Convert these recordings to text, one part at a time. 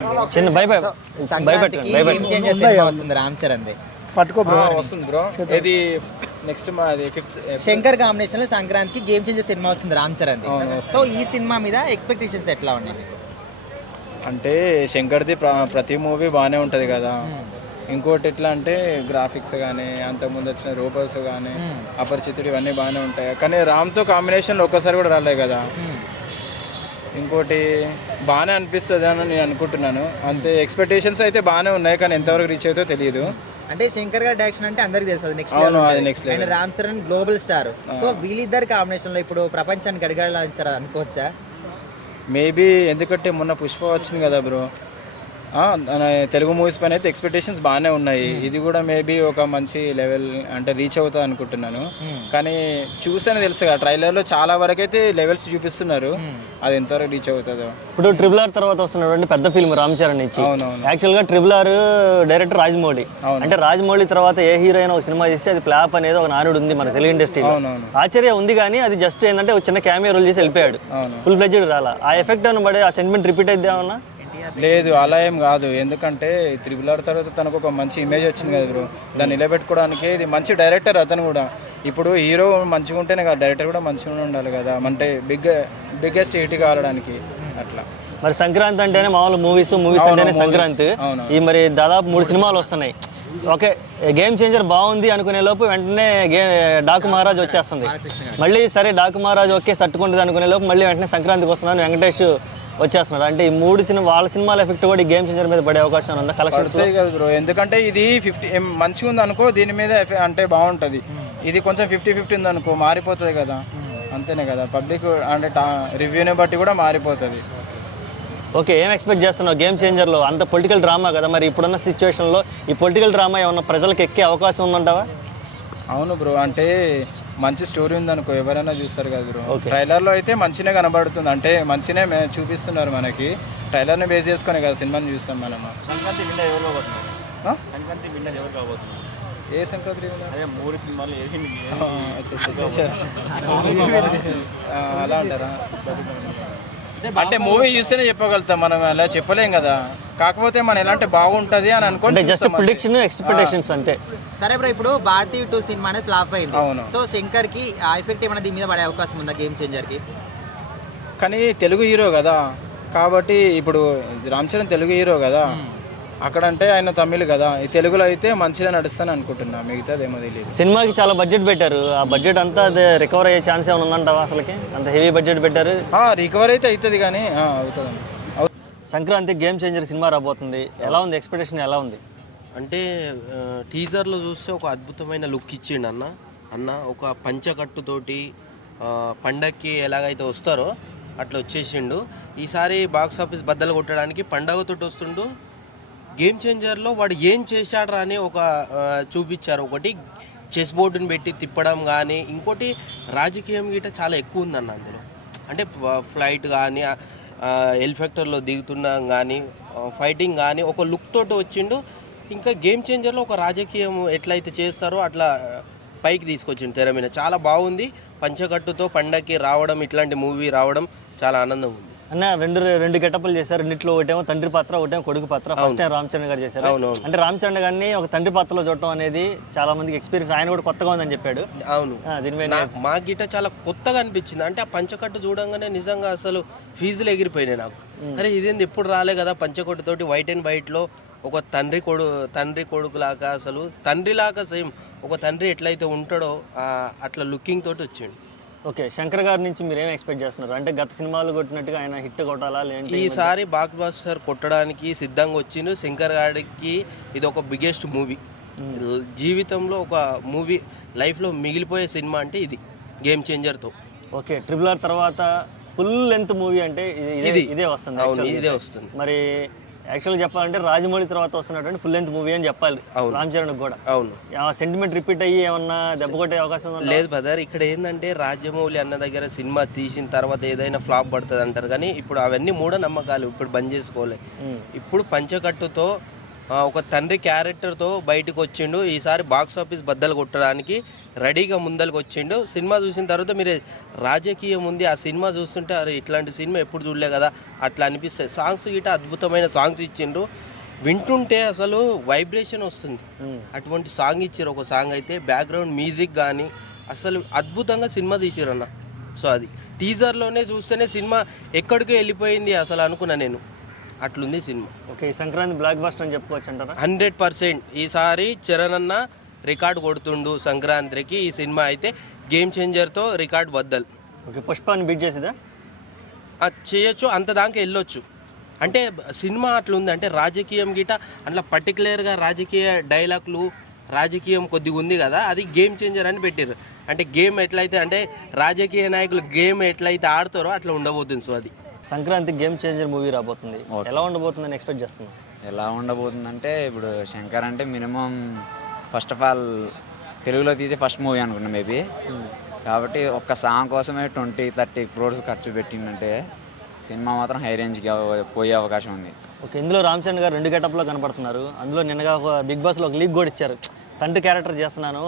చిన్న సంక్రాంతికి game changer cinema వస్తుంది రామ్ చరణ్ ది. పట్టుకో బ్రో. వస్తుంది బ్రో. ఇది నెక్స్ట్ అది 5th శంకర్ కాంబినేషన్ లో సంక్రాంతికి గేమ్ చేంజర్ సినిమా వస్తుంది రామ్ చరణ్ ది. సో ఈ సినిమా మీద ఎక్స్పెక్టేషన్స్ ఎట్లా ఉన్నాయి మీకు? అంటే శంకర్ది ప్రతి మూవీ బాగానే ఉంటుంది కదా. ఇంకోటి ఎట్లా అంటే గ్రాఫిక్స్ కానీ అంతకుముందు వచ్చిన రూపర్స్ కానీ అపరిచితుడు ఇవన్నీ బాగానే ఉంటాయి. కానీ రామ్తో కాంబినేషన్లో ఒక్కసారి కూడా రాలే కదా. ఇంకోటి బాగానే అనిపిస్తుంది అని నేను అనుకుంటున్నాను. అంతే ఎక్స్పెక్టేషన్స్ అయితే బాగానే ఉన్నాయి, కానీ ఎంతవరకు రీచ్ అవుతుందో తెలియదు. అంటే శంకర్ గారి డైరెక్షన్ అంటే అందరికి తెలుసు, next next level. Ram Charan global star. So వీళ్ళిద్దరు కాంబినేషన్ లో ఇప్పుడు ప్రపంచాన్ని గడగడాలించారు అనుకోవచ్చా? మేబీ, ఎందుకంటే మొన్న పుష్ప వచ్చింది కదా బ్రో. తెలుగు మూవీస్ పైన అయితే ఎక్స్పెక్టేషన్స్ బాగానే ఉన్నాయి. ఇది కూడా మేబీ ఒక మంచి లెవెల్ అంటే రీచ్ అవుతుంది అనుకుంటున్నాను. కానీ చూసానే తెలుసు కదా, ట్రైలర్లో చాలా వరకు అయితే లెవెల్స్ చూపిస్తున్నారు. అది ఎంతవరకు రీచ్ అవుతుందో. ఇప్పుడు RRR తర్వాత వస్తున్నటువంటి పెద్ద ఫిల్మ్ రామ్ చరణ్ నుంచి. యాక్చువల్గా RRR డైరెక్టర్ రాజమౌళి. అంటే రాజమౌళి తర్వాత ఏ హీరో అయినా ఒక సినిమా చేసి అది ఫ్లాప్ అనేది ఒక నానుడు ఉంది మన తెలుగు ఇండస్ట్రీలో. ఆశ్చర్యం ఉంది, కానీ అది జస్ట్ ఏంటంటే ఒక చిన్న క్యామియో రోల్ చేసి వెళ్ళిపోయాడు. ఫుల్ ఫ్లెడ్జ్డ్ రాలా. ఆ ఎఫెక్ట్ అని పడే ఆ సెంటిమెంట్ రిపీట్ అయితే ఏమన్నా? లేదు, అలా ఏం కాదు. ఎందుకంటే RRR తర్వాత తనకు ఒక మంచి ఇమేజ్ వచ్చింది కదా బ్రో. దాన్ని నిలబెట్టుకోవడానికి ఇది మంచి డైరెక్టర్ అతను కూడా. ఇప్పుడు హీరో మంచిగా ఉంటేనే కదా డైరెక్టర్ కూడా మంచిగా ఉండాలి కదా, అంటే బిగ్గెస్ట్ హిట్ కావడానికి అట్లా. మరి సంక్రాంతి అంటేనే మామూలు మూవీస్ అంటేనే సంక్రాంతి. ఈ మరి దాదాపు 3 సినిమాలు వస్తున్నాయి. ఓకే, గేమ్ చేంజర్ బాగుంది అనుకునే లోపు వెంటనే డాకు మహారాజ్ వచ్చేస్తుంది. మళ్ళీ సరే డాకు మహారాజ్ ఓకే తట్టుకుంటుంది అనుకునే లోపు మళ్ళీ వెంటనే సంక్రాంతికి వస్తున్నాను వెంకటేష్ వచ్చేస్తున్నాడు. అంటే ఈ 3 వాళ్ళ సినిమాల ఎఫెక్ట్ కూడా గేమ్ చేంజర్ మీద పడే అవకాశం ఉందా? కలెక్షన్స్ కదా బ్రో. ఎందుకంటే ఇది 50 మంచిగా ఉంది అనుకో, దీని మీద అంటే బాగుంటుంది. ఇది కొంచెం 50-50 ఉంది అనుకో, మారిపోతుంది కదా. అంతేనే కదా, పబ్లిక్ అంటే రివ్యూని బట్టి కూడా మారిపోతుంది. ఓకే, ఏం ఎక్స్పెక్ట్ చేస్తున్నావు గేమ్ చేంజర్లో? అంత పొలిటికల్ డ్రామా కదా, మరి ఇప్పుడున్న సిచ్యువేషన్లో ఈ పొలిటికల్ డ్రామా ఏమన్నా ప్రజలకు ఎక్కే అవకాశం ఉందంటావా? అవును బ్రో, అంటే మంచి స్టోరీ ఉందనుకో ఎవరైనా చూస్తారు కదా బ్రో. ట్రైలర్లో అయితే మంచినే కనబడుతుంది, అంటే మంచినే చూపిస్తున్నారు మనకి. ట్రైలర్ని బేస్ చేసుకొని కదా సినిమాని చూస్తాం మనము. సంక్రాంతి విన్నర్ ఎవరు కాబోతున్నారు? సంక్రాంతి విన్నర్ ఎవరు కాబోతున్నారు? ఏ సంక్రాంతి అదే 3 సినిమాలు అలా అంటారా? అంటే మూవీ చూస్తేనే చెప్పగలుగుతాం, మనం అలా చెప్పలేం కదా. కాకపోతే మనం ఎలా అంటే బాగుంటుంది అని అనుకుంటే జస్ట్ ప్రిడిక్షన్ ఎక్స్పెక్టేషన్స్ అంతే. సరే బ్రో, ఇప్పుడు భారతీయ 2 సినిమా అనేది ఫ్లాప్ అయింది. సో శంకర్ కి ఆ ఎఫెక్ట్ ఏమైనా దీని మీద పడే అవకాశం ఉందా గేమ్ చేంజర్ కి? కానీ తెలుగు హీరో కదా, కాబట్టి ఇప్పుడు రామ్ చరణ్ తెలుగు హీరో కదా. అక్కడంటే ఆయన తమిళ్ కదా, ఈ తెలుగులో అయితే మంచిగా నడుస్తాను అనుకుంటున్నా. మిగతాది ఏమో తెలియదు. సినిమాకి చాలా బడ్జెట్ పెట్టారు, ఆ బడ్జెట్ అంతా అదే రికవర్ అయ్యే ఛాన్స్ ఏమైనా ఉందంటావా? అసలుకి అంత హెవీ బడ్జెట్ పెట్టారు. రికవర్ అయితే అవుతుంది, కానీ అవుతుందండి. సంక్రాంతి గేమ్ చేంజర్ సినిమా రాబోతుంది, ఎలా ఉంది? ఎక్స్పెక్టేషన్ ఎలా ఉంది? అంటే టీజర్లో చూస్తే ఒక అద్భుతమైన లుక్ ఇచ్చిండు అన్న ఒక పంచకట్టుతోటి పండగకి ఎలాగైతే వస్తారో అట్లా వచ్చేసిండు. ఈసారి బాక్స్ ఆఫీస్ బద్దలు కొట్టడానికి పండగతోటి వస్తుండు. గేమ్ చేంజర్లో వాడు ఏం చేశాడ్రా అని ఒక చూపించారు. ఒకటి చెస్ బోర్డుని పెట్టి తిప్పడం కానీ, ఇంకోటి రాజకీయం గిట్ట చాలా ఎక్కువ ఉందన్న అందులో. అంటే ఫ్లైట్ కానీ హెలికాప్టర్లో దిగుతున్నాం కానీ ఫైటింగ్ కానీ ఒక లుక్ తోటి వచ్చిండు. ఇంకా గేమ్ చేంజర్లో ఒక రాజకీయం ఎట్లయితే చేస్తారో అట్లా పైకి తీసుకొచ్చిండు తెర మీద. చాలా బాగుంది. పంచకట్టుతో పండగకి రావడం, ఇట్లాంటి మూవీ రావడం చాలా ఆనందం ఉంది అన్న. రెండు గెటప్లు చేశారు, రెండిట్లో ఒకటేమో తండ్రి పాత్ర, ఒకటేమో కొడుకు పాత్ర. ఫస్ట్ టైం రామ్ చరణ్ గారు చేశారు. అంటే రామ్ చరణ్ గారిని ఒక తండ్రి పాత్రలో చూడటం అనేది చాలా మందికి ఎక్స్పీరియన్స్. ఆయన కూడా కొత్తగా ఉందని చెప్పాడు. అవును, మా గిట్ట చాలా కొత్తగా అనిపించింది. అంటే ఆ పంచకట్టు చూడంగానే నిజంగా అసలు ఫీజులు ఎగిరిపోయినాయి నాకు. అరే ఇదేంది ఎప్పుడు రాలే కదా పంచకట్టుతోటి వైట్ అండ్ వైట్లో ఒక తండ్రి కొడుకు లాగా, అసలు తండ్రిలాగా సేమ్ ఒక తండ్రి ఎట్లయితే ఉంటాడో అట్లా లుకింగ్ తోటి వచ్చిండు. ఓకే, శంకర్ గారి నుంచి మీరు ఏం ఎక్స్పెక్ట్ చేస్తున్నారు? అంటే గత సినిమాలు కొట్టినట్టుగా ఆయన హిట్ కొట్టాలా లేదంటే? ఈసారి బాక్ బాస్టర్ కొట్టడానికి సిద్ధంగా వచ్చిండు. శంకర్ గారికి ఇది ఒక బిగ్గెస్ట్ మూవీ. జీవితంలో ఒక మూవీ లైఫ్లో మిగిలిపోయే సినిమా అంటే ఇది గేమ్ చేంజర్తో. ఓకే, RRR తర్వాత ఫుల్ లెంత్ మూవీ అంటే ఇదే వస్తుంది. ఇదే వస్తుంది. మరి యాక్చువల్గా చెప్పాలంటే రాజమౌళి తర్వాత వస్తున్నటువంటి ఫుల్ లెంత్ మూవీ అని చెప్పాలి రామ్ చరణ్ కూడా. అవును, సెంటిమెంట్ రిపీట్ అయ్యి ఏమన్నా దెబ్బ కొట్టే అవకాశం లేదు బ్రదర్. ఇక్కడ ఏంటంటే రాజమౌళి అన్న దగ్గర సినిమా తీసిన తర్వాత ఏదైనా ఫ్లాప్ పడుతుంది అంటారు, కానీ ఇప్పుడు అవన్నీ మూఢనమ్మకాలు ఇప్పుడు బంద్ చేసుకోవాలి. ఇప్పుడు పంచకట్టుతో ఒక తండ్రి క్యారెక్టర్తో బయటకు వచ్చిండు. ఈసారి బాక్స్ ఆఫీస్ బద్దలు కొట్టడానికి రెడీగా ముందరకు వచ్చిండు. సినిమా చూసిన తర్వాత మీరు రాజకీయం ఉంది, ఆ సినిమా చూస్తుంటే అరే ఇట్లాంటి సినిమా ఎప్పుడు చూడలే కదా అట్లా అనిపిస్తుంది. సాంగ్స్ గిట్ట అద్భుతమైన సాంగ్స్ ఇచ్చిండ్రు, వింటుంటే అసలు వైబ్రేషన్ వస్తుంది. అటువంటి సాంగ్ ఇచ్చారు. ఒక సాంగ్ అయితే బ్యాక్గ్రౌండ్ మ్యూజిక్ కానీ అసలు అద్భుతంగా సినిమా తీసిరన్న. సో అది టీజర్లోనే చూస్తేనే సినిమా ఎక్కడికో వెళ్ళిపోయింది అసలు అనుకున్నా నేను. అట్లుంది సినిమా. ఓకే, ఈ సంక్రాంతి బ్లాక్ బస్టర్ అని చెప్పుకోవచ్చు అంటారా? 100% ఈసారి చరణ్ అన్న రికార్డు కొడుతుండు సంక్రాంతికి. ఈ సినిమా అయితే గేమ్ చేంజర్తో రికార్డు బద్దలు. ఓకే, పుష్పాన్ని బీట్ చేసిదా? చేయొచ్చు, అంత దాకా వెళ్ళొచ్చు. అంటే సినిమా అట్లుంది, అంటే రాజకీయం గిట అట్లా పర్టికులర్గా రాజకీయ డైలాగ్లు రాజకీయం కొద్దిగా ఉంది కదా, అది గేమ్ చేంజర్ అని పెట్టారు. అంటే గేమ్ ఎట్లయితే అంటే రాజకీయ నాయకులు గేమ్ ఎట్లయితే ఆడతారో అట్లా ఉండబోతుంది. సో అది సంక్రాంతి గేమ్ చేంజర్ మూవీ రాబోతుంది. ఎలా ఉండబోతుందని ఎక్స్పెక్ట్ చేస్తున్నాం? ఎలా ఉండబోతుందంటే ఇప్పుడు శంకర్ అంటే మినిమం ఫస్ట్ ఆఫ్ ఆల్ తెలుగులో తీసే ఫస్ట్ మూవీ అనుకున్నా మేబీ. కాబట్టి ఒక్క సాంగ్ కోసమే 20-30 crores ఖర్చు పెట్టిందంటే సినిమా మాత్రం హై రేంజ్కి పోయే అవకాశం ఉంది. ఓకే, ఇందులో రామ్ చరణ్ గారు 2 గెటప్లో కనపడుతున్నారు. అందులో నిన్నగా ఒక బిగ్ బాస్లో ఒక లీక్ కూడా ఇచ్చారు, తండ్రి క్యారెక్టర్ చేస్తున్నాను.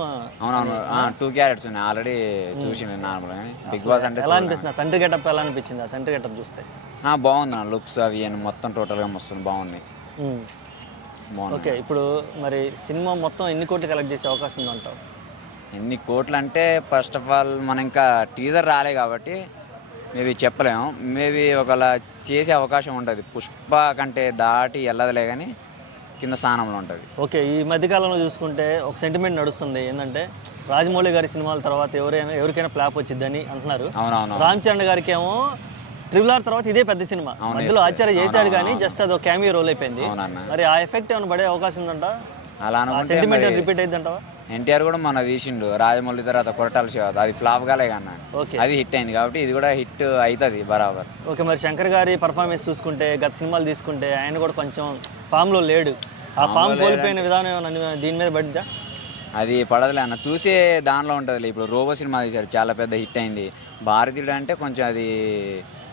అవునవును, 2 క్యారెక్టర్స్ ఉన్నాయి ఆల్రెడీ చూసిన నార్మల్గా. బిగ్ బాస్ అంటే ఎలా అనిపిస్తుంది తండ్రి గెటప్? ఎలా అనిపించింది ఆ తండ్రి గెటప్ చూస్తే? బాగుంది నా లుక్స్ అవి అని మొత్తం టోటల్గా వస్తుంది, బాగుంది. ఓకే, ఇప్పుడు మరి సినిమా మొత్తం ఎన్ని కోట్లు కలెక్ట్ చేసే అవకాశం ఉందంటావు? ఎన్ని కోట్లు అంటే ఫస్ట్ ఆఫ్ ఆల్ మనం ఇంకా టీజర్ రాలే కాబట్టి మేబీ చెప్పలేము. మేబీ ఒకవేళ చేసే అవకాశం ఉంటుంది, పుష్ప కంటే దాటి వెళ్ళదులే కానీ కింద స్థానంలో ఉంటుంది. ఓకే, ఈ మధ్యకాలంలో చూసుకుంటే ఒక సెంటిమెంట్ నడుస్తుంది ఏంటంటే రాజమౌళి గారి సినిమాల తర్వాత ఎవరికైనా ఫ్లాప్ వచ్చిందని అంటున్నారు. అవునవును. రామ్ చరణ్ గారికి ఏమో RRR తర్వాత ఇదే పెద్ద సినిమా, మధ్యలో ఆచార్య చేశాడు కానీ జస్ట్ అది ఒక క్యామియో రోల్ అయిపోయింది. మరి ఆ ఎఫెక్ట్ ఏమైనా పడే అవకాశం ఉందంట? అలా సెంటిమెంట్ రిపీట్ అయిందంటావా? ఎన్టీఆర్ కూడా మన తీసిండు రాజమౌళి తర్వాత కొరటాల శివ, అది ఫ్లాప్ కాలే కన్నా, అది హిట్ అయింది కాబట్టి ఇది కూడా హిట్ అవుతుంది బరాబర్. ఓకే, మరి శంకర్ గారి పర్ఫార్మెన్స్ చూసుకుంటే గత సినిమాలు తీసుకుంటే ఆయన కూడా కొంచెం ఫామ్లో లేడు. ఆ ఫామ్ కోల్పోయిన విధానం ఏమైనా దీని మీద పడిద్దా? అది పడదులే అన్న, చూసే దానిలో ఉంటుంది. ఇప్పుడు రోబో సినిమా తీశారు, చాలా పెద్ద హిట్ అయింది. భారతీయుడు అంటే కొంచెం అది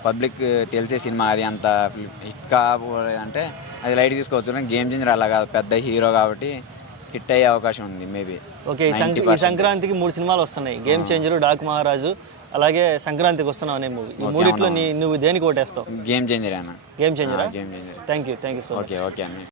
పబ్లిక్ తెలిసే సినిమా, అది అంత హిట్ అంటే అది లైట్ తీసుకోవచ్చు. గేమ్ చేంజర్ అలా కాదు, పెద్ద హీరో కాబట్టి హిట్ అయ్యే అవకాశం ఉంది మేబీ. ఓకే, ఈ సంక్రాంతికి 3 సినిమాలు వస్తున్నాయి, గేమ్ చేంజర్, డాకు మహారాజు, అలాగే సంక్రాంతికి వస్తున్నావు అనే మూవీ. ఈ మూడిట్లో నువ్వు దేనికి ఓటేస్తావు? గేమ్ చేంజర్ అన్న. గేమ్ చేంజరా? Game changer. Thank you so much. Okay okay అన్న.